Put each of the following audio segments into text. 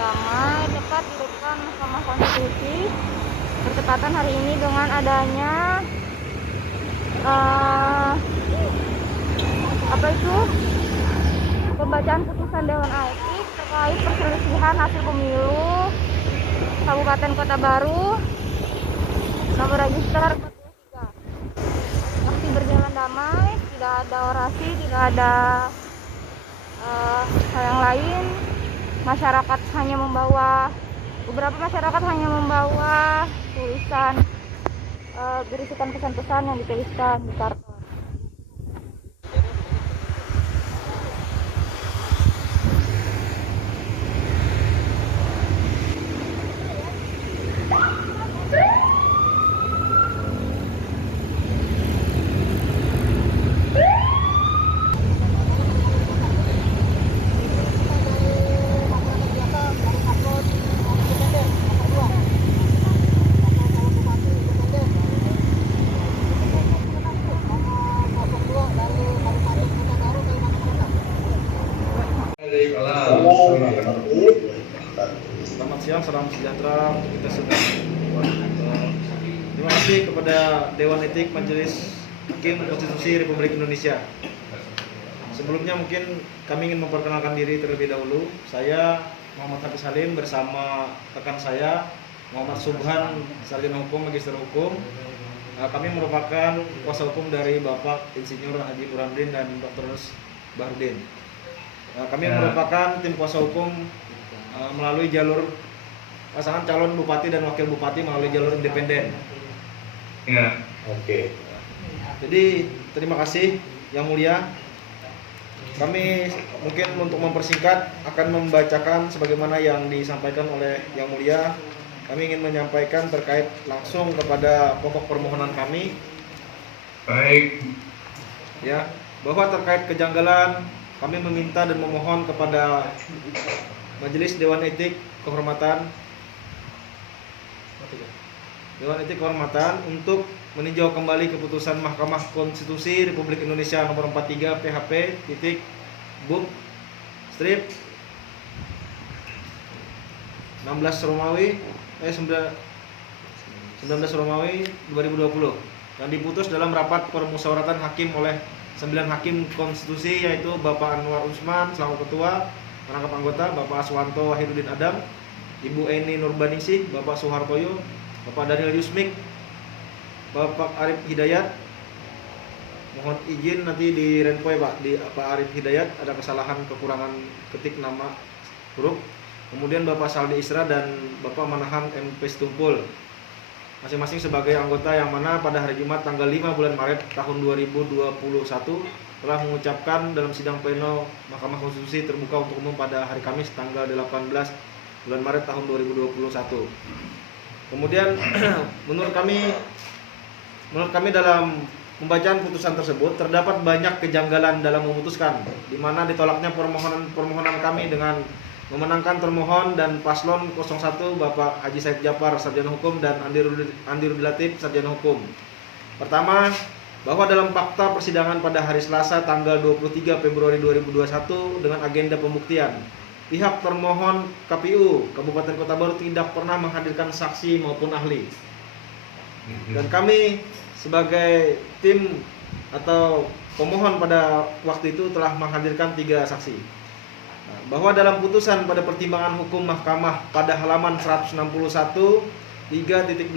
damai tepat di depan Mahkamah Konstitusi bertepatan hari ini dengan adanya pembacaan putusan Dewan Etik terkait perselisihan hasil pemilu Kabupaten Kota Baru nomor register 43. Masih berjalan damai, tidak ada orasi, tidak ada hal yang lain. Beberapa masyarakat hanya membawa tulisan berisikan pesan-pesan yang dituliskan di karton. Selamat siang, salam sejahtera untuk kita semua. Terima kasih kepada Dewan Etik Majelis Hakim Konstitusi Republik Indonesia. Sebelumnya mungkin kami ingin memperkenalkan diri terlebih dahulu. Saya Muhammad Hafiz Halim bersama rekan saya Muhammad Subhan, Sarjana Hukum, Magister Hukum. Kami merupakan kuasa hukum dari Bapak Insinyur Haji Burhanuddin dan Dr. Bahrudin. Kami merupakan tim kuasa hukum melalui jalur pasangan calon bupati dan wakil bupati melalui jalur independen. Ya, oke. Jadi terima kasih Yang Mulia. Kami mungkin untuk mempersingkat akan membacakan sebagaimana yang disampaikan oleh Yang Mulia. Kami ingin menyampaikan terkait langsung kepada pokok permohonan kami. Baik. Ya, bahwa terkait kejanggalan kami meminta dan memohon kepada Majelis Dewan Etik Kehormatan untuk meninjau kembali keputusan Mahkamah Konstitusi Republik Indonesia nomor 43 PHP titik Bub strip 19 Romawi 2020 yang diputus dalam rapat permusyawaratan hakim oleh 9 hakim konstitusi, yaitu Bapak Anwar Usman selaku ketua, merangkap anggota Bapak Aswanto Wahiduddin Adam, Ibu Eni Nurbaningsih, Bapak Soehartoyo, Bapak Daniel Yusmik, Bapak Arif Hidayat. Mohon izin nanti di renpoy Pak, di Pak Arif Hidayat ada kesalahan kekurangan ketik nama huruf. Kemudian Bapak Saldi Isra dan Bapak Manahan MP Stumpul, masing-masing sebagai anggota yang mana pada hari Jumat tanggal 5 bulan Maret tahun 2021 telah mengucapkan dalam sidang pleno Mahkamah Konstitusi terbuka untuk umum pada hari Kamis tanggal 18 bulan Maret tahun 2021. Kemudian menurut kami dalam pembacaan putusan tersebut terdapat banyak kejanggalan dalam memutuskan, di mana ditolaknya permohonan kami dengan memenangkan termohon dan paslon 01 Bapak Haji Said Jafar Sarjana Hukum dan Andi Rudi Latif Sarjana Hukum. Pertama, bahwa dalam fakta persidangan pada hari Selasa tanggal 23 Februari 2021 dengan agenda pembuktian, pihak termohon KPU Kabupaten Kota Baru tidak pernah menghadirkan saksi maupun ahli. Dan kami sebagai tim atau pemohon pada waktu itu telah menghadirkan 3 saksi. Bahwa dalam putusan pada pertimbangan hukum Mahkamah pada halaman 161 3.18.4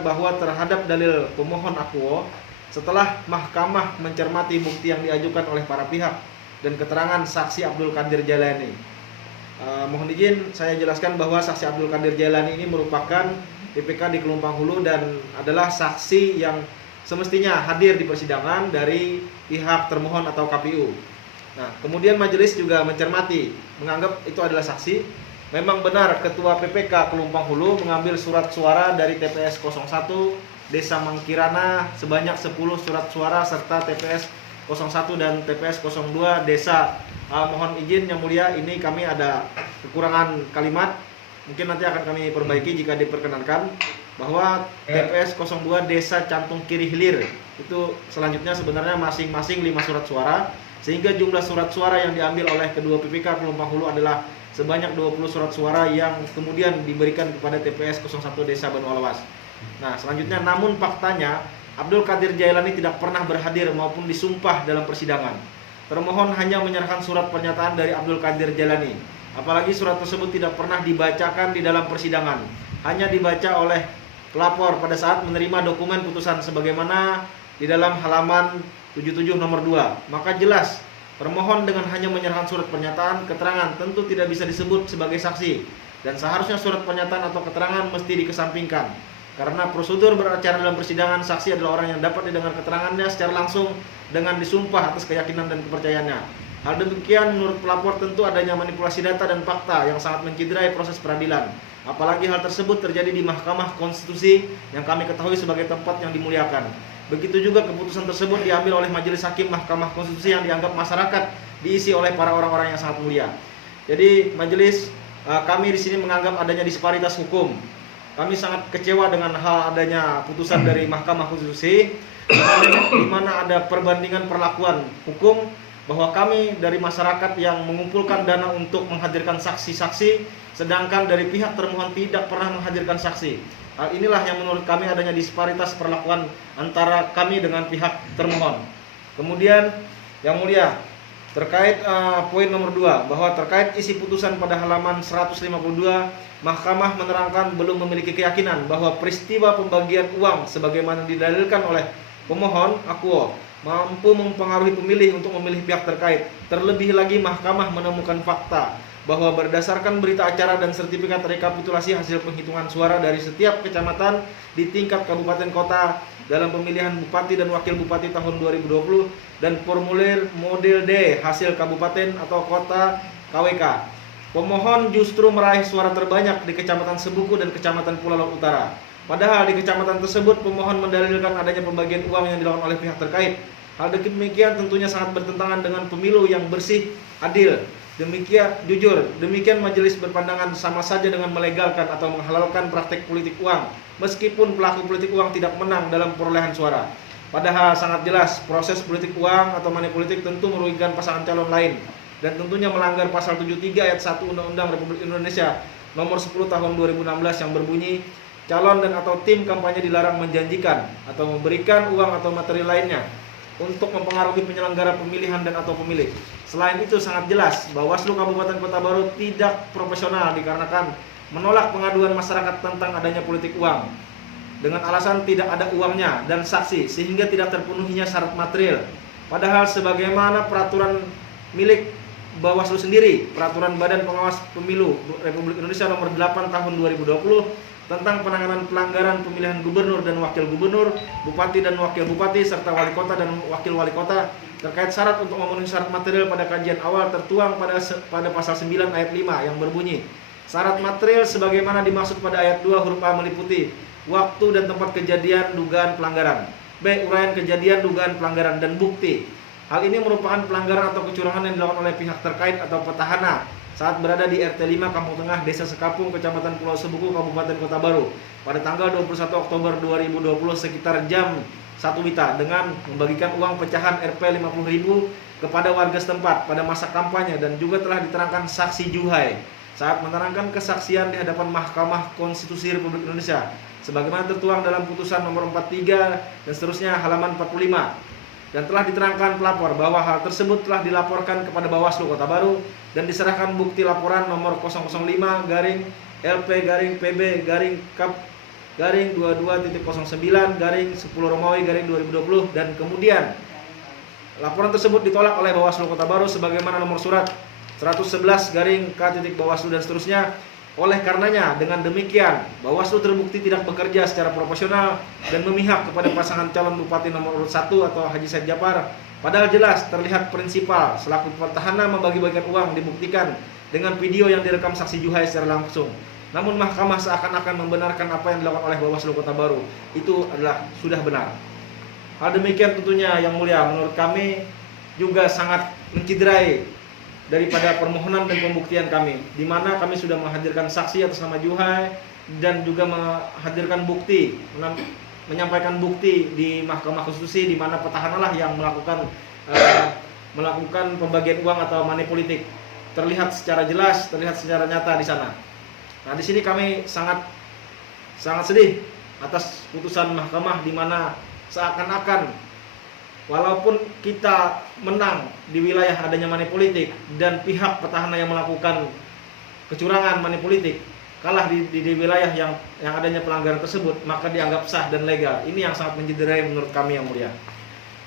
bahwa terhadap dalil pemohon akuo setelah Mahkamah mencermati bukti yang diajukan oleh para pihak dan keterangan saksi Abdul Qadir Jailani. Mohon izin saya jelaskan bahwa saksi Abdul Qadir Jailani ini merupakan PPK di Kelumpang Hulu dan adalah saksi yang semestinya hadir di persidangan dari pihak termohon atau KPU. Nah, kemudian majelis juga mencermati, menganggap itu adalah saksi. Memang benar Ketua PPK Kelumpang Hulu mengambil surat suara dari TPS 01 Desa Mangkirana sebanyak 10 surat suara serta TPS 01 dan TPS 02 Desa. Mohon izin Yang Mulia, ini kami ada kekurangan kalimat. Mungkin nanti akan kami perbaiki jika diperkenankan. Bahwa TPS 02 Desa Cantung Kiri Hilir itu selanjutnya sebenarnya masing-masing 5 surat suara, sehingga jumlah surat suara yang diambil oleh kedua PPK Kelumpang Hulu adalah sebanyak 20 surat suara yang kemudian diberikan kepada TPS 01 Desa Banualawas. Nah, selanjutnya, namun faktanya Abdul Qadir Jailani tidak pernah berhadir maupun disumpah dalam persidangan. Termohon hanya menyerahkan surat pernyataan dari Abdul Qadir Jailani. Apalagi surat tersebut tidak pernah dibacakan di dalam persidangan, hanya dibaca oleh pelapor pada saat menerima dokumen putusan sebagaimana di dalam halaman 77 nomor 2. Maka jelas termohon dengan hanya menyerahkan surat pernyataan, keterangan tentu tidak bisa disebut sebagai saksi, dan seharusnya surat pernyataan atau keterangan mesti dikesampingkan. Karena prosedur beracara dalam persidangan, saksi adalah orang yang dapat didengar keterangannya secara langsung dengan disumpah atas keyakinan dan kepercayaannya. Hal demikian menurut pelapor tentu adanya manipulasi data dan fakta yang sangat menciderai proses peradilan. Apalagi hal tersebut terjadi di Mahkamah Konstitusi yang kami ketahui sebagai tempat yang dimuliakan. Begitu juga keputusan tersebut diambil oleh Majelis Hakim Mahkamah Konstitusi yang dianggap masyarakat diisi oleh para orang-orang yang sangat mulia. Jadi majelis, kami di sini menganggap adanya disparitas hukum. Kami sangat kecewa dengan hal adanya putusan dari Mahkamah Konstitusi di mana ada perbandingan perlakuan hukum, bahwa kami dari masyarakat yang mengumpulkan dana untuk menghadirkan saksi-saksi, sedangkan dari pihak termohon tidak pernah menghadirkan saksi. Hal inilah yang menurut kami adanya disparitas perlakuan antara kami dengan pihak termohon. Kemudian yang mulia, terkait poin nomor 2, bahwa terkait isi putusan pada halaman 152, Mahkamah menerangkan belum memiliki keyakinan bahwa peristiwa pembagian uang sebagaimana didalilkan oleh pemohon akuo mampu mempengaruhi pemilih untuk memilih pihak terkait. Terlebih lagi Mahkamah menemukan fakta bahwa berdasarkan berita acara dan sertifikat rekapitulasi hasil penghitungan suara dari setiap kecamatan di tingkat kabupaten kota dalam pemilihan bupati dan wakil bupati tahun 2020 dan formulir model D hasil kabupaten atau kota KWK, pemohon justru meraih suara terbanyak di Kecamatan Sebuku dan Kecamatan Pulau Laut Utara. Padahal di kecamatan tersebut pemohon mendalilkan adanya pembagian uang yang dilakukan oleh pihak terkait. Hal demikian tentunya sangat bertentangan dengan pemilu yang bersih, adil. Demikian majelis berpandangan sama saja dengan melegalkan atau menghalalkan praktek politik uang, meskipun pelaku politik uang tidak menang dalam perolehan suara. Padahal sangat jelas proses politik uang atau money politik tentu merugikan pasangan calon lain dan tentunya melanggar pasal 73 ayat 1 Undang-Undang Republik Indonesia nomor 10 tahun 2016 yang berbunyi calon dan atau tim kampanye dilarang menjanjikan atau memberikan uang atau materi lainnya untuk mempengaruhi penyelenggara pemilihan dan atau pemilih. Selain itu sangat jelas Bawaslu Kabupaten Kota Baru tidak profesional dikarenakan menolak pengaduan masyarakat tentang adanya politik uang dengan alasan tidak ada uangnya dan saksi sehingga tidak terpenuhinya syarat material. Padahal sebagaimana peraturan milik Bawaslu sendiri, peraturan Badan Pengawas Pemilu Republik Indonesia nomor 8 tahun 2020 tentang penanganan pelanggaran pemilihan gubernur dan wakil gubernur, bupati dan wakil bupati, serta wali kota dan wakil wali kota terkait syarat untuk memenuhi syarat material pada kajian awal tertuang pada pasal 9 ayat 5 yang berbunyi syarat material sebagaimana dimaksud pada ayat 2 huruf A meliputi waktu dan tempat kejadian dugaan pelanggaran, B. uraian kejadian dugaan pelanggaran dan bukti. Hal ini merupakan pelanggaran atau kecurangan yang dilakukan oleh pihak terkait atau petahana saat berada di RT 5 Kampung Tengah, Desa Sekapung, Kecamatan Pulau Sebuku, Kabupaten Kota Baru pada tanggal 21 Oktober 2020 sekitar jam 1 WITA dengan membagikan uang pecahan Rp 50.000 kepada warga setempat pada masa kampanye dan juga telah diterangkan saksi Juhai saat menerangkan kesaksian di hadapan Mahkamah Konstitusi Republik Indonesia sebagaimana tertuang dalam putusan nomor 43 dan seterusnya halaman 45. Dan telah diterangkan pelapor bahwa hal tersebut telah dilaporkan kepada Bawaslu Kota Baru dan diserahkan bukti laporan nomor 005-LP-PB-Kap-22.09-10 garing 2020 dan kemudian laporan tersebut ditolak oleh Bawaslu Kota Baru sebagaimana nomor surat 111 garing K.Bawaslu dan seterusnya. Oleh karenanya, dengan demikian, Bawaslu terbukti tidak bekerja secara profesional dan memihak kepada pasangan calon bupati nomor urut 1 atau Haji Said Japar. Padahal jelas terlihat prinsipal selaku petahana membagi-bagikan uang dibuktikan dengan video yang direkam saksi Juhai secara langsung. Namun Mahkamah seakan-akan membenarkan apa yang dilakukan oleh Bawaslu Kota Baru. Itu adalah sudah benar. Hal demikian tentunya yang mulia menurut kami juga sangat menciderai daripada permohonan dan pembuktian kami, di mana kami sudah menghadirkan saksi atas nama Juhai dan juga menghadirkan bukti, menyampaikan bukti di Mahkamah Konstitusi di mana petahana lah yang melakukan pembagian uang atau money politik. terlihat secara jelas, terlihat secara nyata di sana. Nah, di sini kami sangat sedih atas putusan mahkamah di mana seakan-akan walaupun kita menang di wilayah adanya money politik dan pihak petahana yang melakukan kecurangan money politik kalah di wilayah yang adanya pelanggaran tersebut, maka dianggap sah dan legal. Ini yang sangat mencederai menurut kami yang mulia.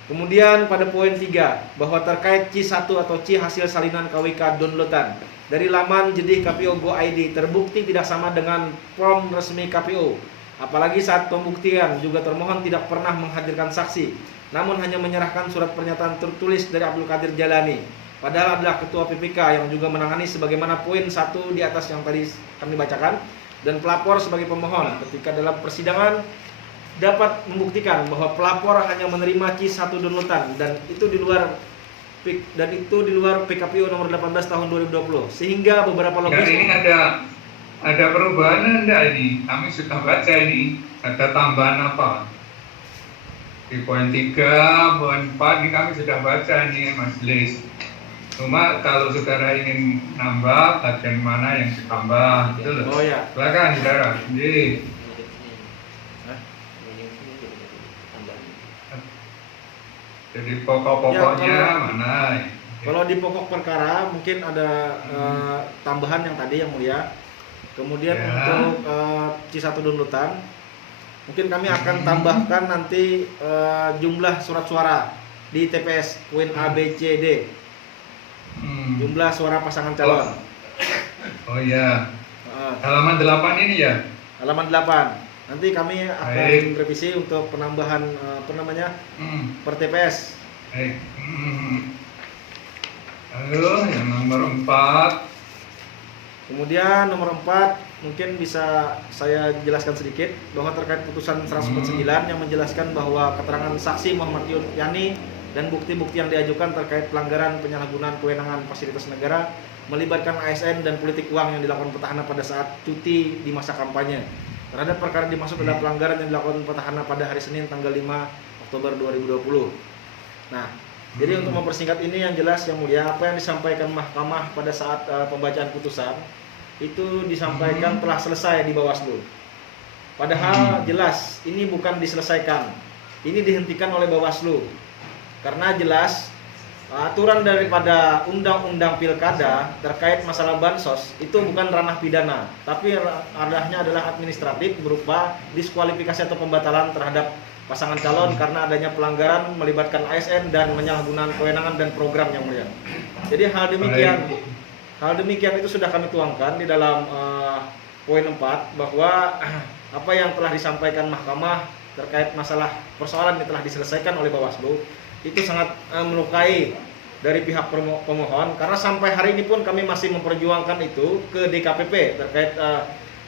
Kemudian pada poin 3 bahwa terkait C1 atau C hasil salinan KWK downloadan dari laman jedih KPU Go ID terbukti tidak sama dengan form resmi KPU. Apalagi saat pembuktian juga termohon tidak pernah menghadirkan saksi, namun hanya menyerahkan surat pernyataan tertulis dari Abdul Qadir Jalani. Padahal adalah ketua PPK yang juga menangani sebagaimana poin 1 di atas yang tadi kami bacakan, dan pelapor sebagai pemohon ketika dalam persidangan dapat membuktikan bahwa pelapor hanya menerima C1 downloadan dan itu di luar PKPU nomor 18 tahun 2020, sehingga beberapa logis. Ini ada perubahan enggak ini? Kami sudah baca ini, ada tambahan apa? Di poin 3, poin 4 ini kami sudah baca ini majelis. Cuma kalau saudara ingin nambah bagian mana yang ditambah, gitu loh. Oh ya. Silakan saudara. Jadi pokok-pokoknya ya, mana? Kalau di pokok perkara mungkin ada tambahan yang tadi yang mulia. Kemudian untuk C1 downloadan mungkin kami akan tambahkan nanti jumlah surat suara di TPS poin A, B, C, D. Jumlah suara pasangan calon. Oh iya. Halaman 8 ini ya? Halaman 8. Nanti kami akan revisi untuk penambahan per TPS. Baik. Lalu yang nomor 4. Kemudian nomor 4 mungkin bisa saya jelaskan sedikit bahwa terkait putusan 149 yang menjelaskan bahwa keterangan saksi Muhammad Yani dan bukti-bukti yang diajukan terkait pelanggaran penyalahgunaan kewenangan fasilitas negara melibatkan ASN dan politik uang yang dilakukan petahana pada saat cuti di masa kampanye. Terhadap perkara dimaksud adalah pelanggaran yang dilakukan petahana pada hari Senin tanggal 5 Oktober 2020. Nah, jadi untuk mempersingkat ini yang jelas yang mulia, apa yang disampaikan mahkamah pada saat pembacaan putusan itu disampaikan telah selesai di Bawaslu. Padahal jelas ini bukan diselesaikan. Ini dihentikan oleh Bawaslu. Karena jelas aturan daripada undang-undang pilkada terkait masalah bansos itu bukan ranah pidana, tapi ranahnya adalah administratif berupa diskualifikasi atau pembatalan terhadap pasangan calon karena adanya pelanggaran melibatkan ASN dan penyalahgunaan kewenangan dan program yang mulia. Jadi hal demikian itu sudah kami tuangkan di dalam poin 4 bahwa apa yang telah disampaikan mahkamah terkait masalah persoalan yang telah diselesaikan oleh Bawaslu itu sangat melukai dari pihak pemohon, karena sampai hari ini pun kami masih memperjuangkan itu ke DKPP terkait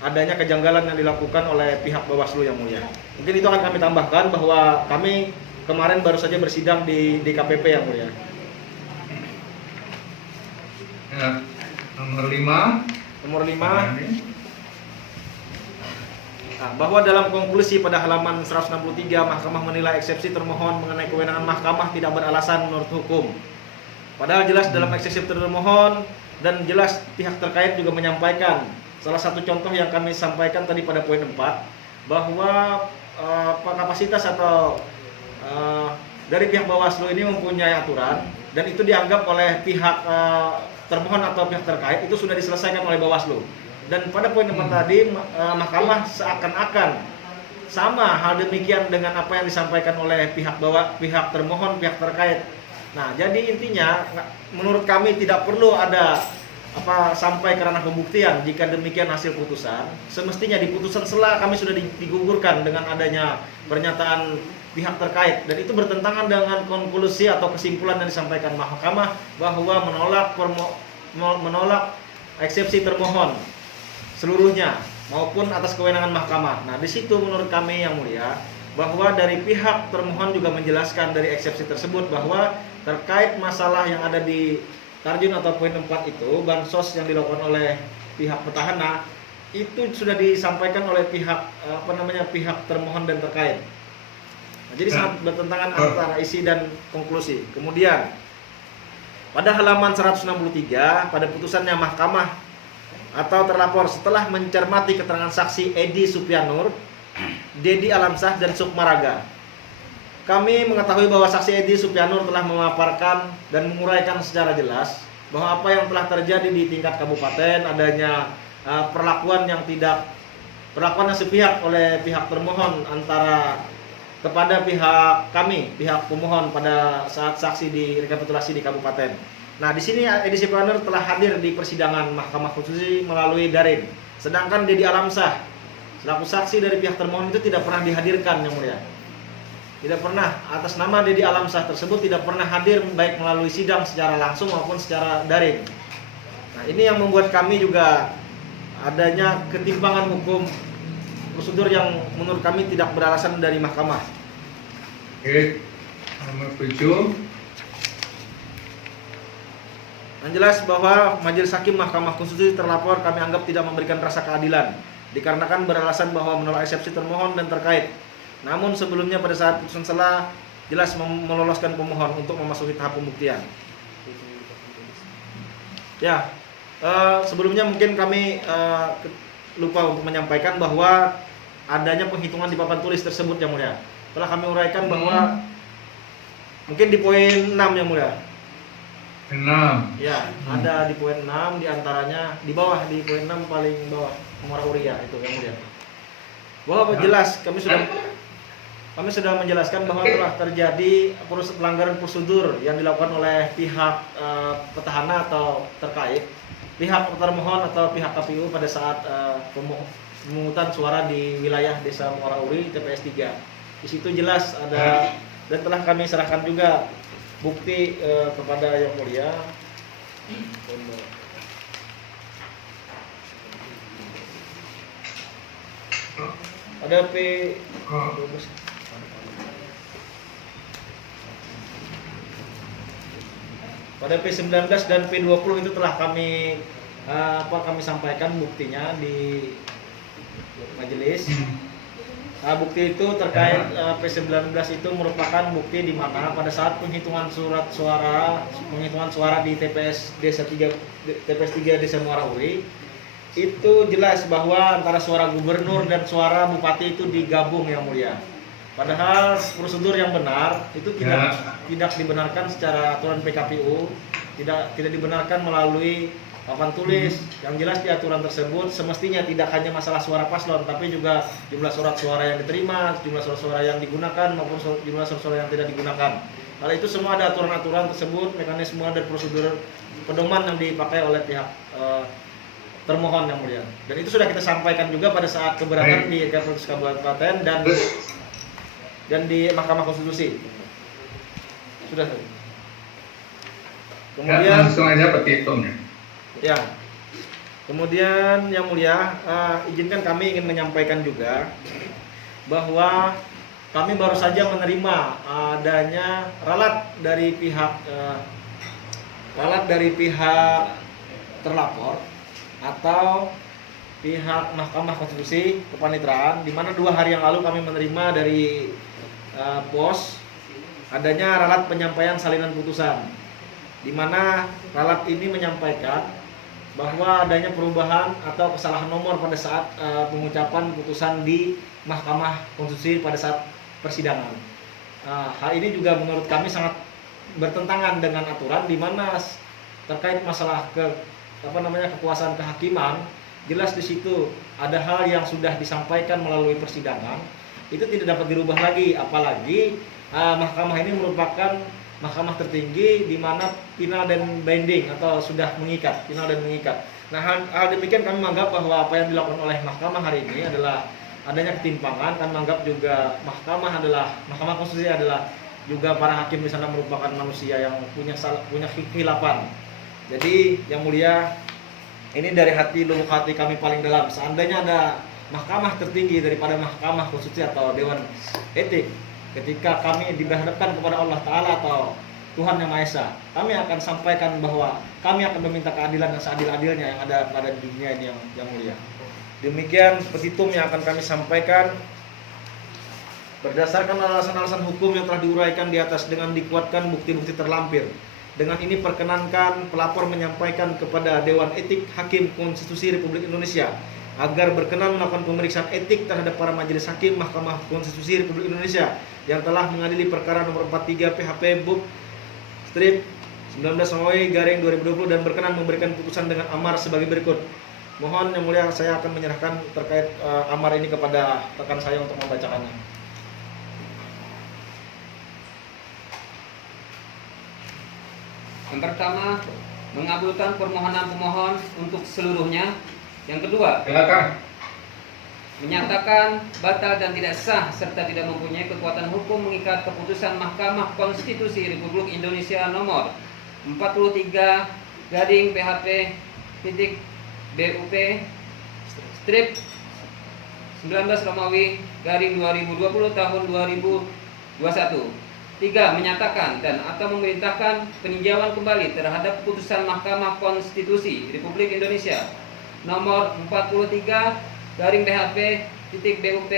adanya kejanggalan yang dilakukan oleh pihak Bawaslu yang mulia. Mungkin itu akan kami tambahkan bahwa kami kemarin baru saja bersidang di DKPP yang mulia. Ya, nomor 5. Nomor 5. Bahwa dalam konklusi pada halaman 163 mahkamah menilai eksepsi termohon mengenai kewenangan mahkamah tidak beralasan menurut hukum. Padahal jelas dalam eksepsi termohon dan jelas pihak terkait juga menyampaikan salah satu contoh yang kami sampaikan tadi pada poin 4 bahwa kapasitas atau dari pihak Bawaslu ini mempunyai aturan dan itu dianggap oleh pihak termohon atau pihak terkait itu sudah diselesaikan oleh Bawaslu. Dan pada poin 4 tadi mahkamah seakan-akan sama hal demikian dengan apa yang disampaikan oleh pihak termohon, pihak terkait. Nah, jadi intinya menurut kami tidak perlu ada sampai ke ranah pembuktian jika demikian hasil putusan. Semestinya di putusan sela kami sudah digugurkan dengan adanya pernyataan pihak terkait dan itu bertentangan dengan konklusi atau kesimpulan yang disampaikan mahkamah bahwa menolak eksepsi termohon seluruhnya maupun atas kewenangan mahkamah. Nah, di situ menurut kami yang mulia bahwa dari pihak termohon juga menjelaskan dari eksepsi tersebut bahwa terkait masalah yang ada di Tarjun atau poin 4 itu bansos yang dilakukan oleh pihak petahana itu sudah disampaikan oleh pihak pihak termohon dan terkait. Nah, jadi sangat bertentangan antara isi dan konklusi. Kemudian Pada halaman 163, pada putusannya mahkamah atau terlapor setelah mencermati keterangan saksi Edi Supianur, Dedi Alamsyah, dan Sukmaraga, kami mengetahui bahwa saksi Edi Supianur telah memaparkan dan menguraikan secara jelas bahwa apa yang telah terjadi di tingkat kabupaten, adanya perlakuan yang sepihak oleh pihak termohon antara kepada pihak kami, pihak pemohon pada saat saksi di rekapitulasi di kabupaten. Nah, di sini Edi Supianur telah hadir di persidangan Mahkamah Konstitusi melalui daring. Sedangkan Dedi Alamsyah selaku saksi dari pihak termohon itu tidak pernah dihadirkan, Yang Mulia. Tidak pernah, atas nama Dedi Alamsyah tersebut tidak pernah hadir baik melalui sidang secara langsung maupun secara daring. Nah, ini yang membuat kami juga adanya ketimpangan hukum prosedur yang menurut kami tidak beralasan dari mahkamah. Oke, nomor 7. Yang jelas bahwa Majelis Hakim Mahkamah Konstitusi terlapor kami anggap tidak memberikan rasa keadilan dikarenakan beralasan bahwa menolak eksepsi termohon dan terkait. Namun sebelumnya pada saat putusan sela jelas meloloskan pemohon untuk memasuki tahap pembuktian. Ya, sebelumnya mungkin kami lupa untuk menyampaikan bahwa adanya penghitungan di papan tulis tersebut, Yang Mulia. Telah kami uraikan bahwa mungkin di poin 6, Yang Mulia. 6. Ya, ada di poin 6 diantaranya di bawah, di poin 6 paling bawah nomor uria itu, Yang Mulia. Bahwa jelas kami sudah menjelaskan bahwa telah terjadi pelanggaran prosedur yang dilakukan oleh pihak petahana atau terkait, pihak termohon atau pihak KPU pada saat pemungutan suara di wilayah Desa Muara Uri TPS 3. Di situ jelas ada, dan telah kami serahkan juga bukti kepada Yang Mulia. Ada pada P19 dan P20 itu telah kami sampaikan buktinya di majelis. Bukti itu terkait P19 itu merupakan bukti di mana pada saat penghitungan suara di TPS 3 Desa Muara Uri itu jelas bahwa antara suara gubernur dan suara bupati itu digabung, Yang Mulia. Padahal prosedur yang benar itu tidak dibenarkan secara aturan PKPU, tidak dibenarkan melalui papan tulis. Yang jelas di aturan tersebut semestinya tidak hanya masalah suara paslon, tapi juga jumlah surat suara yang diterima, jumlah surat-suara yang digunakan maupun jumlah surat-suara yang tidak digunakan. Hal itu semua ada aturan-aturan tersebut, mekanisme dan prosedur pedoman yang dipakai oleh pihak termohon, Yang Mulia. Dan itu sudah kita sampaikan juga pada saat keberatan di Rekapitulasi Kabupaten dan di Mahkamah Konstitusi. Sudah. Kemudian langsung aja petitumnya. Ya. Kemudian Yang Mulia, izinkan kami ingin menyampaikan juga bahwa kami baru saja menerima adanya ralat dari pihak terlapor atau pihak Mahkamah Konstitusi Kepanitraan, di mana 2 hari yang lalu kami menerima dari pos adanya ralat penyampaian salinan putusan, di mana ralat ini menyampaikan bahwa adanya perubahan atau kesalahan nomor pada saat pengucapan putusan di Mahkamah Konstitusi pada saat persidangan. Hal ini juga menurut kami sangat bertentangan dengan aturan, di mana terkait masalah kekuasaan kehakiman. Jelas di situ ada hal yang sudah disampaikan melalui persidangan itu tidak dapat dirubah lagi, apalagi mahkamah ini merupakan mahkamah tertinggi di mana final dan binding atau sudah mengikat, final dan mengikat. Nah, hal demikian kami menganggap bahwa apa yang dilakukan oleh mahkamah hari ini adalah adanya ketimpangan. Kami menganggap juga Mahkamah Konstitusi adalah juga para hakim di sana merupakan manusia yang punya kehilapan. Jadi Yang Mulia, ini dari lubuk hati kami paling dalam. Seandainya ada mahkamah tertinggi daripada Mahkamah Konstitusi atau Dewan Etik, ketika kami dihadapkan kepada Allah Ta'ala atau Tuhan Yang Maha Esa, kami akan sampaikan bahwa kami akan meminta keadilan yang seadil-adilnya yang ada pada dunia ini, Yang Mulia. Demikian petitum yang akan kami sampaikan berdasarkan alasan-alasan hukum yang telah diuraikan di atas dengan dikuatkan bukti-bukti terlampir Dengan ini perkenankan pelapor menyampaikan kepada Dewan Etik Hakim Konstitusi Republik Indonesia agar berkenan melakukan pemeriksaan etik terhadap para majelis hakim Mahkamah Konstitusi Republik Indonesia yang telah mengadili perkara nomor 43 PHP Buk Strip 19 Romawi garing 2020 dan berkenan memberikan putusan dengan amar sebagai berikut. Mohon Yang Mulia, saya akan menyerahkan terkait amar ini kepada rekan saya untuk membacakannya. Yang pertama, mengabulkan permohonan pemohon untuk seluruhnya. Yang kedua, Silakan. menyatakan batal dan tidak sah serta tidak mempunyai kekuatan hukum mengikat keputusan Mahkamah Konstitusi Republik Indonesia nomor 43 garing PHP titik BUP strip 19 Romawi garing 2020 tahun 2021. 3. Menyatakan dan atau memerintahkan peninjauan kembali terhadap putusan Mahkamah Konstitusi Republik Indonesia nomor 43 garing PHP titik BUP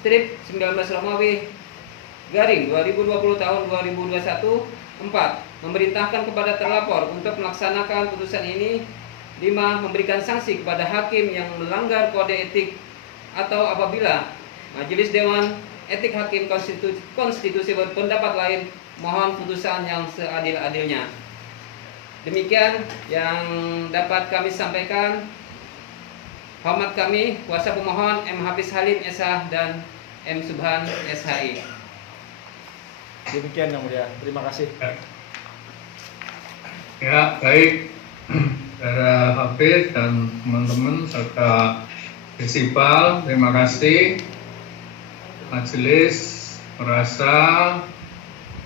strip 19 Romawi garing 2020 tahun 2021. 4. Memerintahkan kepada terlapor untuk melaksanakan putusan ini. 5. Memberikan sanksi kepada hakim yang melanggar kode etik atau apabila Majelis Dewan Etik Hakim Konstitusi berpendapat lain, mohon putusan yang seadil-adilnya. Demikian yang dapat kami sampaikan. Hormat kami, kuasa pemohon M. Hafiz Halim SH dan M. Subhan SHI. Demikian Yang Mulia, terima kasih. Ya, baik. Saudara Hafiz dan teman-teman serta Prinsipal, terima kasih. Majelis merasa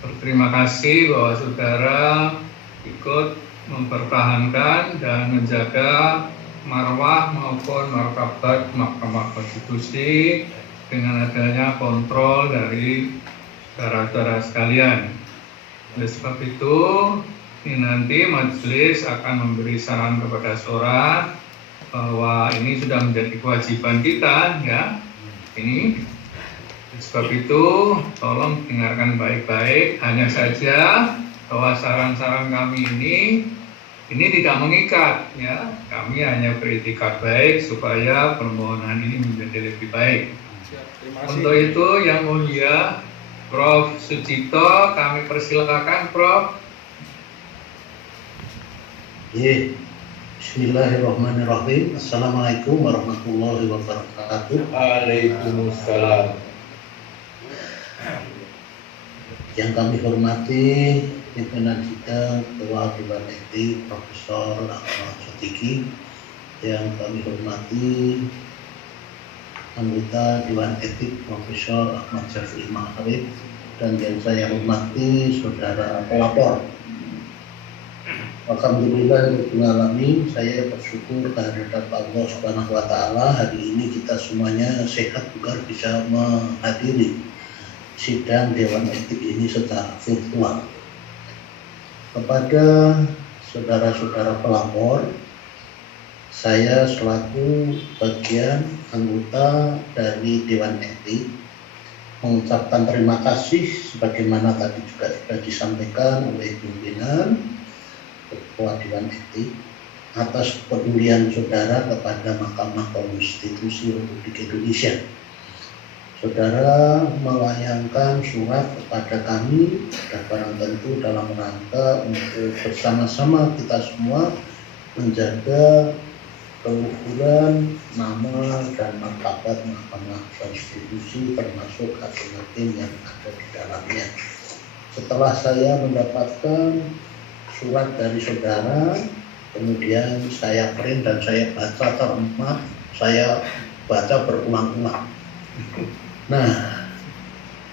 berterima kasih bahwa saudara ikut mempertahankan dan menjaga marwah maupun martabat Mahkamah Konstitusi dengan adanya kontrol dari saudara-saudara sekalian. Oleh sebab itu, ini nanti majelis akan memberi saran kepada saudara bahwa ini sudah menjadi kewajiban kita, ya. Ini sebab itu tolong dengarkan baik-baik. Hanya saja bahwa saran-saran kami ini tidak mengikat, ya. Kami hanya beritikat baik supaya permohonan ini menjadi lebih baik. Terima kasih. Untuk itu Yang Mulia Prof. Sucipto, kami persilakan Prof. Bismillahirrahmanirrahim. Assalamualaikum warahmatullahi wabarakatuh. Waalaikumsalam. Yang kami hormati pimpinan sidang Ketua Dewan Etik Profesor Ahmad Sotiki, yang kami hormati anggota Dewan Etik Profesor Ahmad Syafii Ma'arif, dan yang saya hormati saudara pelapor. Alhamdulillahirrahmanirrahim, saya bersyukur kehadirat Allah Subhanahu wa Ta'ala. Hari ini kita semuanya sehat agar bisa menghadiri sidang Dewan Etik ini secara virtual. Kepada saudara-saudara pelapor, saya selaku bagian anggota dari Dewan Etik mengucapkan terima kasih sebagaimana tadi juga sudah disampaikan oleh pimpinan Ketua Dewan Etik atas kepedulian saudara kepada Mahkamah Konstitusi Republik Indonesia. Saudara melayangkan surat kepada kami dan barang tentu dalam rangka untuk bersama-sama kita semua menjaga keluhuran nama dan martabat Mahkamah Konstitusi termasuk hakim-hakim yang ada di dalamnya. Setelah saya mendapatkan surat dari saudara, kemudian saya print dan saya baca terempat, saya baca berulang-ulang. Nah,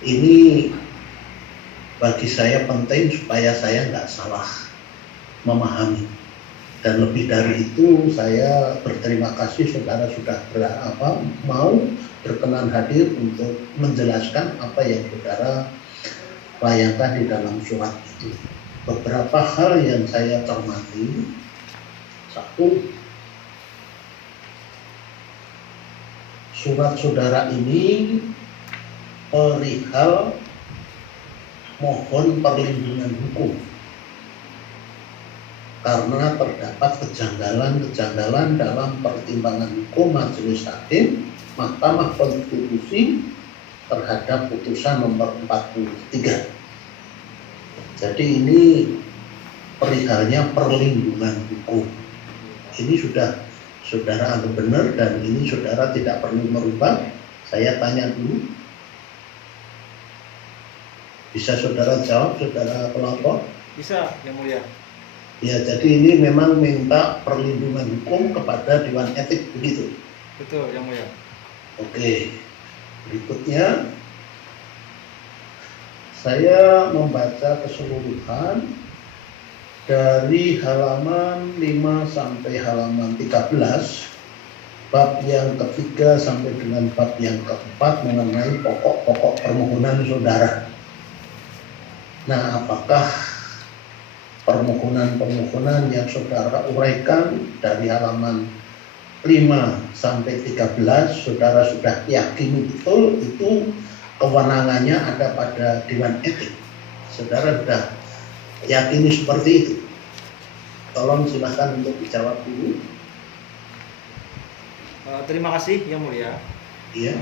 ini bagi saya penting supaya saya nggak salah memahami. Dan lebih dari itu, saya berterima kasih saudara sudah mau berkenan hadir untuk menjelaskan apa yang saudara layangkan di dalam surat itu. Beberapa hal yang saya cermati. Satu, surat saudara ini perihal mohon perlindungan hukum. karena terdapat kejanggalan-kejanggalan dalam pertimbangan hukum Majelis Hakim Mahkamah Konstitusi terhadap putusan nomor 43. Jadi ini perihalnya perlindungan hukum. Ini sudah saudara anggap benar dan ini saudara tidak perlu merubah. Saya tanya dulu. Bisa saudara jawab, saudara pelapor? Bisa, Yang Mulia. Ya, jadi ini memang minta perlindungan hukum kepada Dewan Etik, begitu? Betul, Yang Mulia. Oke, berikutnya saya membaca keseluruhan dari halaman 5 sampai halaman 13, bab yang ketiga sampai dengan bab yang keempat mengenai pokok-pokok permohonan saudara. Nah, apakah permohonan-permohonan yang saudara uraikan dari halaman 5 sampai 13 saudara sudah yakini betul itu kewenangannya ada pada Dewan Etik? Saudara sudah yakini seperti itu? Tolong silakan untuk dijawab dulu. Terima kasih Yang Mulia. Iya.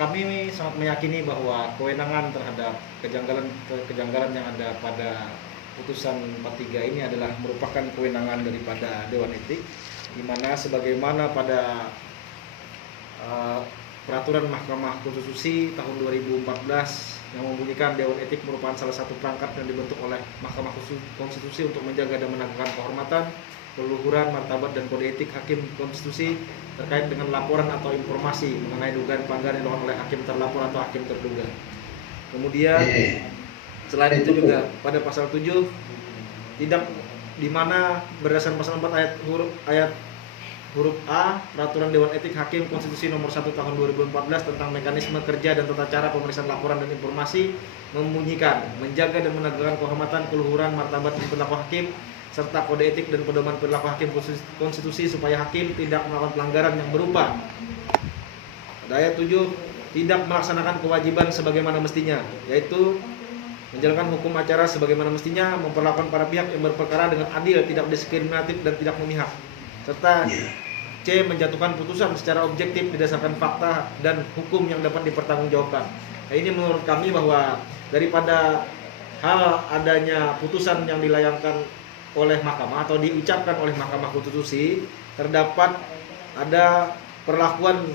Kami sangat meyakini bahwa kewenangan terhadap kejanggalan yang ada pada putusan 43 ini adalah merupakan kewenangan daripada Dewan Etik, di mana sebagaimana pada peraturan Mahkamah Konstitusi tahun 2014 yang membunyikan Dewan Etik merupakan salah satu perangkat yang dibentuk oleh Mahkamah Konstitusi untuk menjaga dan menegakkan kehormatan, keluhuran, martabat, dan kode etik hakim konstitusi terkait dengan laporan atau informasi mengenai dugaan pelanggaran yang dilakukan oleh hakim terlapor atau hakim terduga. Kemudian selain itu juga pada pasal 7 tidak di mana berdasarkan pasal 4 ayat huruf A Peraturan Dewan Etik Hakim Konstitusi nomor 1 tahun 2014 tentang mekanisme kerja dan tata cara pemeriksaan laporan dan informasi membunyikan menjaga dan menegakkan kehormatan, keluhuran, martabat, dan perilaku hakim serta kode etik dan pedoman perilaku hakim konstitusi supaya hakim tidak melakukan pelanggaran yang berupa. Ayat 7 tidak melaksanakan kewajiban sebagaimana mestinya, yaitu menjalankan hukum acara sebagaimana mestinya, memperlakukan para pihak yang berperkara dengan adil, tidak diskriminatif dan tidak memihak, serta C. menjatuhkan putusan secara objektif berdasarkan fakta dan hukum yang dapat dipertanggungjawabkan. Nah, ini menurut kami bahwa daripada hal adanya putusan yang dilayangkan oleh mahkamah atau diucapkan oleh Mahkamah Konstitusi terdapat ada perlakuan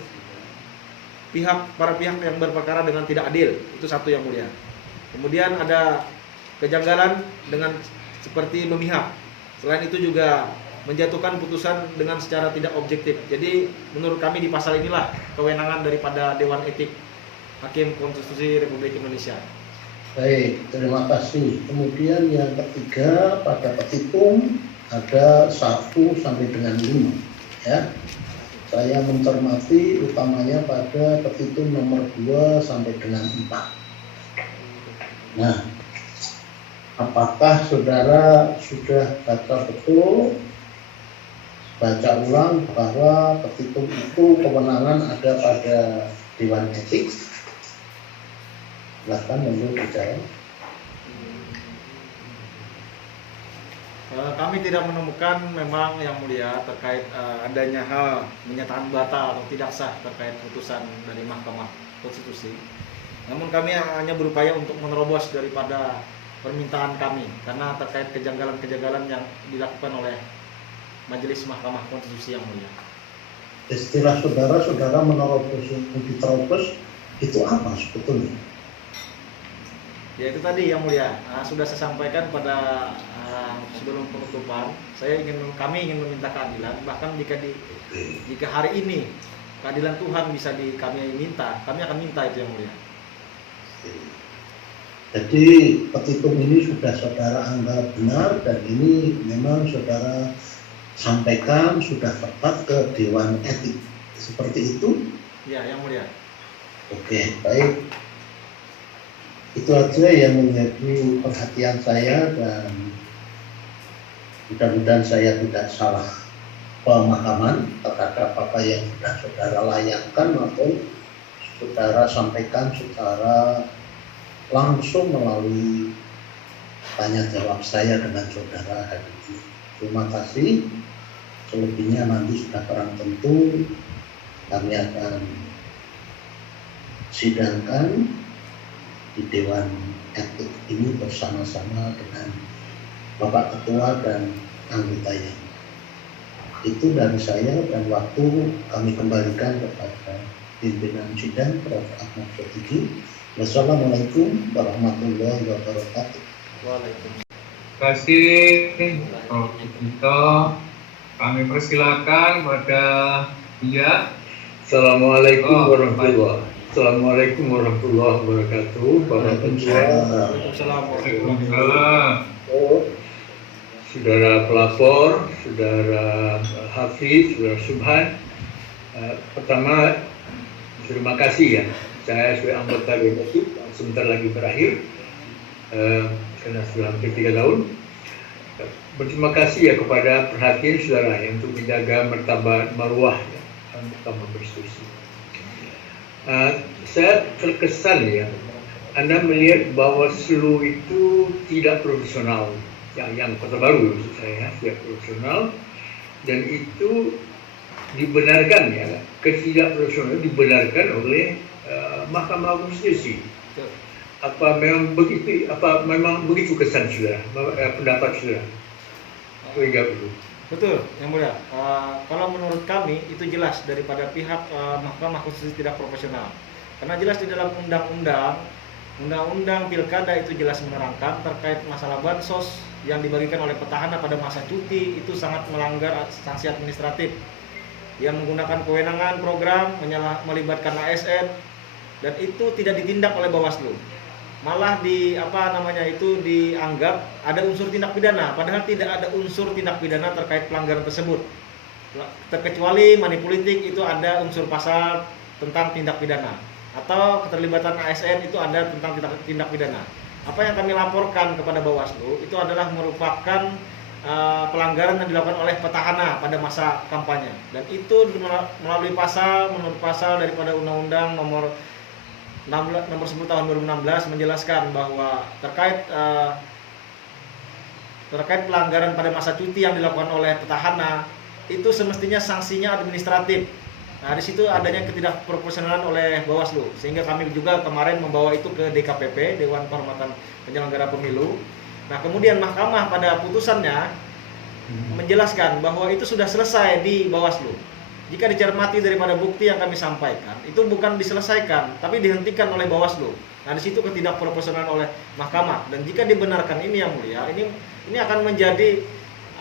para pihak yang berperkara dengan tidak adil, itu satu Yang Mulia. Kemudian ada kejanggalan dengan seperti memihak. Selain itu juga menjatuhkan putusan dengan secara tidak objektif. Jadi menurut kami di pasal inilah kewenangan daripada Dewan Etik Hakim Konstitusi Republik Indonesia. Baik, terima kasih. Kemudian yang ketiga pada petitum ada 1 sampai dengan 5. Ya, saya mencermati utamanya pada petitum nomor 2 sampai dengan 4. Nah, apakah saudara sudah baca betul, baca ulang bahwa petitum itu kewenangan ada pada Dewan Etik? Silahkan untuk dijawab. Kami tidak menemukan memang Yang Mulia terkait adanya hal menyatakan batal atau tidak sah terkait putusan dari Mahkamah Konstitusi. Namun kami hanya berupaya untuk menerobos daripada permintaan kami karena terkait kejanggalan-kejanggalan yang dilakukan oleh Majelis Mahkamah Konstitusi Yang Mulia. Istilah saudara menerobos, diterobos itu apa sebetulnya? Ya itu tadi Yang Mulia, sudah saya sampaikan pada sebelum penutupan, kami ingin meminta keadilan. Bahkan jika hari ini keadilan Tuhan bisa kami minta, kami akan minta itu Yang Mulia. Jadi petitum ini sudah saudara anggap benar dan ini memang saudara sampaikan sudah tepat ke Dewan Etik. Seperti itu? Ya, Yang Mulia. Oke, baik. Itu aja yang menjadi perhatian saya dan mudah-mudahan saya tidak salah pemahaman terhadap apa yang sudah saudara layangkan maupun saudara sampaikan secara langsung melalui tanya jawab saya dengan saudara hari ini. Terima kasih. Selebihnya nanti sudah barang tentu kami akan sidangkan di Dewan Etik ini bersama-sama dengan Bapak Ketua dan anggotanya. Itu dari saya, dan waktu kami kembalikan kepada pimpinan sidang Prof. Ahmad Sotigi. Wassalamualaikum warahmatullahi wabarakatuh. Waalaikumsalam. Terima kasih Prof. Tito. Kami persilakan pada dia. Assalamualaikum warahmatullahi wabarakatuh. Bapak Ketua, Waalaikumsalam. Waalaikumsalam. Saudara pelapor, Saudara Hafiz, Saudara Subhan. Pertama, terima kasih ya. Saya sebagai anggota BMSI sebentar lagi berakhir, karena sudah hampir 3 tahun. Berterima kasih ya kepada perhatian saudara yang untuk menjaga martabat maruah ya, Mahkamah Konstitusi. Saya terkesan ya, Anda melihat bahwa Bawaslu itu tidak profesional, yang Kota Baru maksud saya, tidak profesional, dan itu dibenarkan ya, ketidakprofesional dibenarkan oleh Mahkamah Konstitusi. Apa memang begitu? Apa memang begitu kesan saudara, pendapat saudara? dulu. Betul, yang mulia. Kalau menurut kami itu jelas daripada pihak Mahkamah Konstitusi tidak profesional. Karena jelas di dalam undang-undang pilkada itu jelas menerangkan terkait masalah bansos yang dibagikan oleh petahana pada masa cuti itu sangat melanggar sanksi administratif. Yang menggunakan kewenangan program melibatkan ASN, dan itu tidak ditindak oleh Bawaslu. Malah dianggap ada unsur tindak pidana, padahal tidak ada unsur tindak pidana terkait pelanggaran tersebut. Terkecuali money politik itu ada unsur pasal tentang tindak pidana, atau keterlibatan ASN itu ada tentang tindak pidana. Apa yang kami laporkan kepada Bawaslu itu adalah merupakan pelanggaran yang dilakukan oleh petahana pada masa kampanye, dan itu melalui menurut pasal daripada Undang-Undang nomor 10 tahun 2016 menjelaskan bahwa terkait pelanggaran pada masa cuti yang dilakukan oleh petahana itu semestinya sanksinya administratif. Nah, di situ adanya ketidakproporsionalan oleh Bawaslu, sehingga kami juga kemarin membawa itu ke DKPP, Dewan Kehormatan Penyelenggara Pemilu. Nah, kemudian Mahkamah pada putusannya menjelaskan bahwa itu sudah selesai di Bawaslu. Jika dicermati daripada bukti yang kami sampaikan, itu bukan diselesaikan, tapi dihentikan oleh Bawaslu. Nah, di situ ketidakproporsionalan oleh Mahkamah. Dan jika dibenarkan ini yang mulia, ini akan menjadi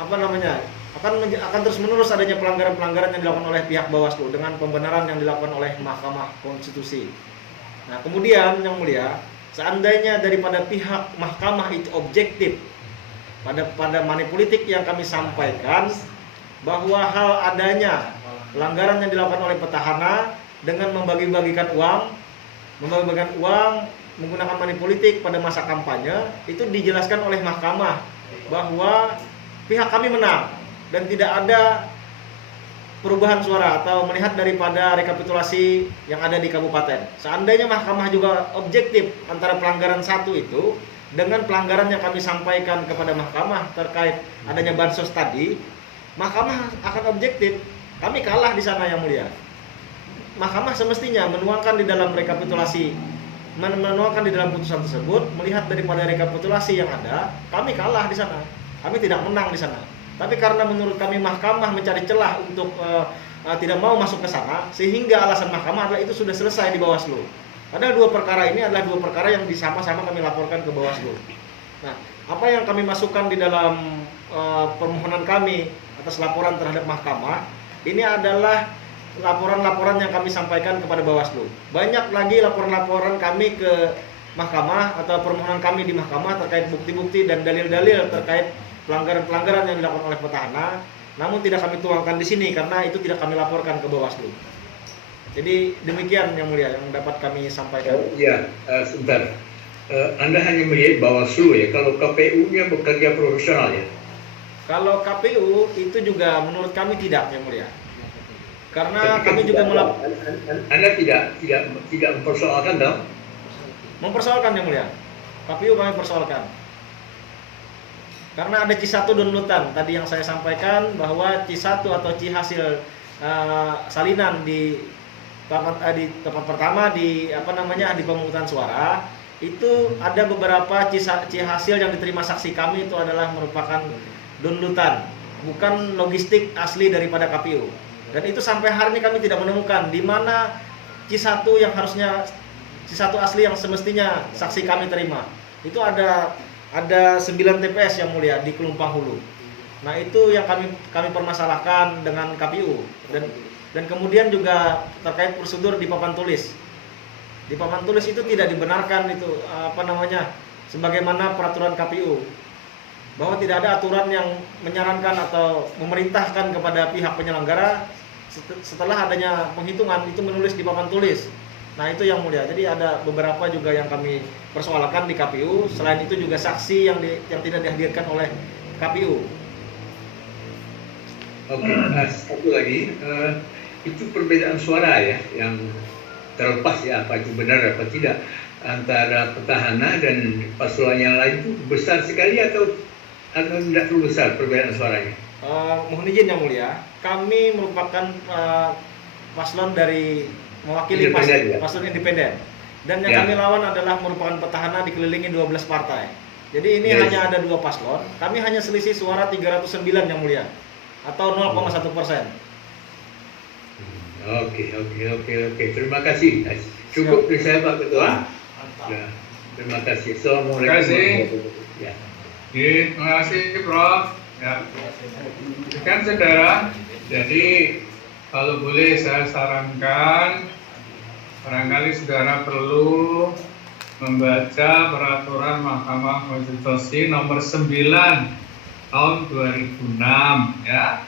akan terus menerus adanya pelanggaran-pelanggaran yang dilakukan oleh pihak Bawaslu dengan pembenaran yang dilakukan oleh Mahkamah Konstitusi. Nah, kemudian yang mulia, seandainya daripada pihak Mahkamah itu objektif pada money politik yang kami sampaikan, bahwa hal adanya pelanggaran yang dilakukan oleh petahana dengan membagi-bagikan uang menggunakan money politik pada masa kampanye, itu dijelaskan oleh Mahkamah bahwa pihak kami menang dan tidak ada perubahan suara atau melihat daripada rekapitulasi yang ada di kabupaten. Seandainya Mahkamah juga objektif antara pelanggaran satu itu dengan pelanggaran yang kami sampaikan kepada Mahkamah terkait adanya bansos tadi, Mahkamah akan objektif. Kami kalah di sana yang mulia. Mahkamah semestinya menuangkan di dalam rekapitulasi, menuangkan di dalam putusan tersebut, melihat daripada rekapitulasi yang ada, kami kalah di sana. Kami tidak menang di sana. Tapi karena menurut kami Mahkamah mencari celah untuk tidak mau masuk ke sana, sehingga alasan Mahkamah adalah itu sudah selesai di Bawaslu. Padahal dua perkara ini adalah dua perkara yang sama-sama kami laporkan ke Bawaslu. Nah, apa yang kami masukkan di dalam permohonan kami atas laporan terhadap Mahkamah, ini adalah laporan-laporan yang kami sampaikan kepada Bawaslu. Banyak lagi laporan-laporan kami ke Mahkamah atau permohonan kami di Mahkamah terkait bukti-bukti dan dalil-dalil terkait pelanggaran-pelanggaran yang dilakukan oleh petahana. Namun tidak kami tuangkan di sini karena itu tidak kami laporkan ke Bawaslu. Jadi demikian yang mulia yang dapat kami sampaikan. Sebentar. Anda hanya melihat Bawaslu ya. Kalau KPU-nya bekerja profesional ya. Kalau KPU itu juga menurut kami tidak yang mulia. Karena kami juga Anda tidak mempersoalkan dong? Mempersoalkan yang mulia. KPU kami persoalkan. Karena ada C1 dunlutan tadi yang saya sampaikan, bahwa C1 atau C hasil salinan di tempat pertama di pemungutan suara, itu ada beberapa C hasil yang diterima saksi kami itu adalah merupakan dunlutan, bukan logistik asli daripada KPU. Dan itu sampai hari ini kami tidak menemukan di mana C1 yang harusnya C1 asli yang semestinya saksi kami terima. Itu ada 9 TPS yang mulia di Kelumpang Hulu. Nah, itu yang kami permasalahkan dengan KPU, dan kemudian juga terkait prosedur di papan tulis. Di papan tulis itu tidak dibenarkan itu sebagaimana peraturan KPU, bahwa tidak ada aturan yang menyarankan atau memerintahkan kepada pihak penyelenggara setelah adanya penghitungan itu menulis di papan tulis. Nah, itu yang mulia. Jadi ada beberapa juga yang kami persoalkan di KPU. Selain itu juga saksi yang tidak dihadirkan oleh KPU. Oke, satu lagi, itu perbedaan suara ya, yang terlepas ya apa itu benar apa tidak antara petahana dan paslon yang lain itu besar sekali atau tidak terlalu besar perbedaan suaranya? Mohon izin yang mulia, kami merupakan paslon dari mewakili paslon independen, dan yang kami lawan adalah merupakan petahana dikelilingi 12 partai. Jadi ini hanya ada 2 paslon, kami hanya selisih suara 309 yang mulia, atau 0,1%. Oke. Terima kasih. Cukup dari saya Pak Ketua. Ya, terima kasih. Assalamualaikum. Terima kasih. Ya. Terima kasih Prof. Ya. Kan saudara, jadi kalau boleh saya sarankan, barangkali saudara perlu membaca peraturan Mahkamah Konstitusi nomor 9 tahun 2006 ya.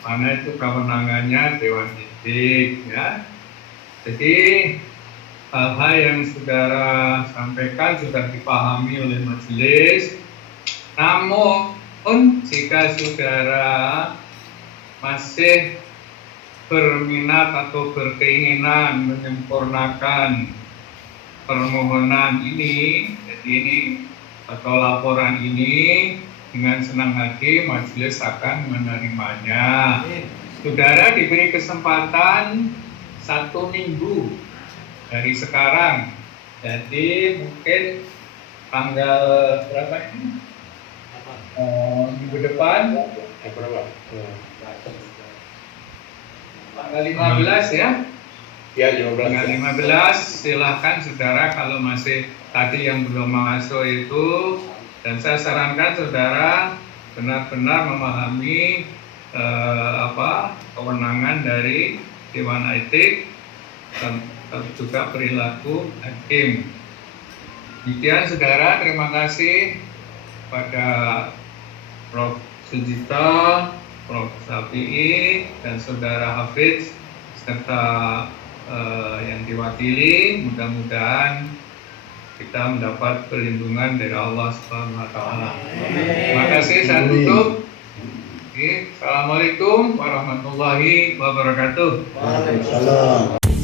Mana itu kewenangannya Dewan Etik ya. Jadi hal-hal yang saudara sampaikan sudah dipahami oleh majelis. Namun jika saudara masih berminat atau berkeinginan menyempurnakan permohonan ini, jadi ini atau laporan ini, dengan senang hati majelis akan menerimanya. Saudara diberi kesempatan 1 minggu dari sekarang. Jadi mungkin tanggal berapa ini? Minggu depan tanggal 15 ya? Ya, 15. Tanggal 15 silahkan saudara kalau masih tadi yang belum masuk itu, dan saya sarankan saudara benar-benar memahami kewenangan dari Dewan Etik dan juga perilaku hakim. Demikian saudara, terima kasih pada Prof. Sujito, Prof. Safi'i, dan saudara Hafiz serta yang diwakili. Mudah-mudahan kita mendapat perlindungan dari Allah Subhanahu wa taala. Terima kasih, saya tutup. Assalamualaikum warahmatullahi wabarakatuh. Waalaikumsalam.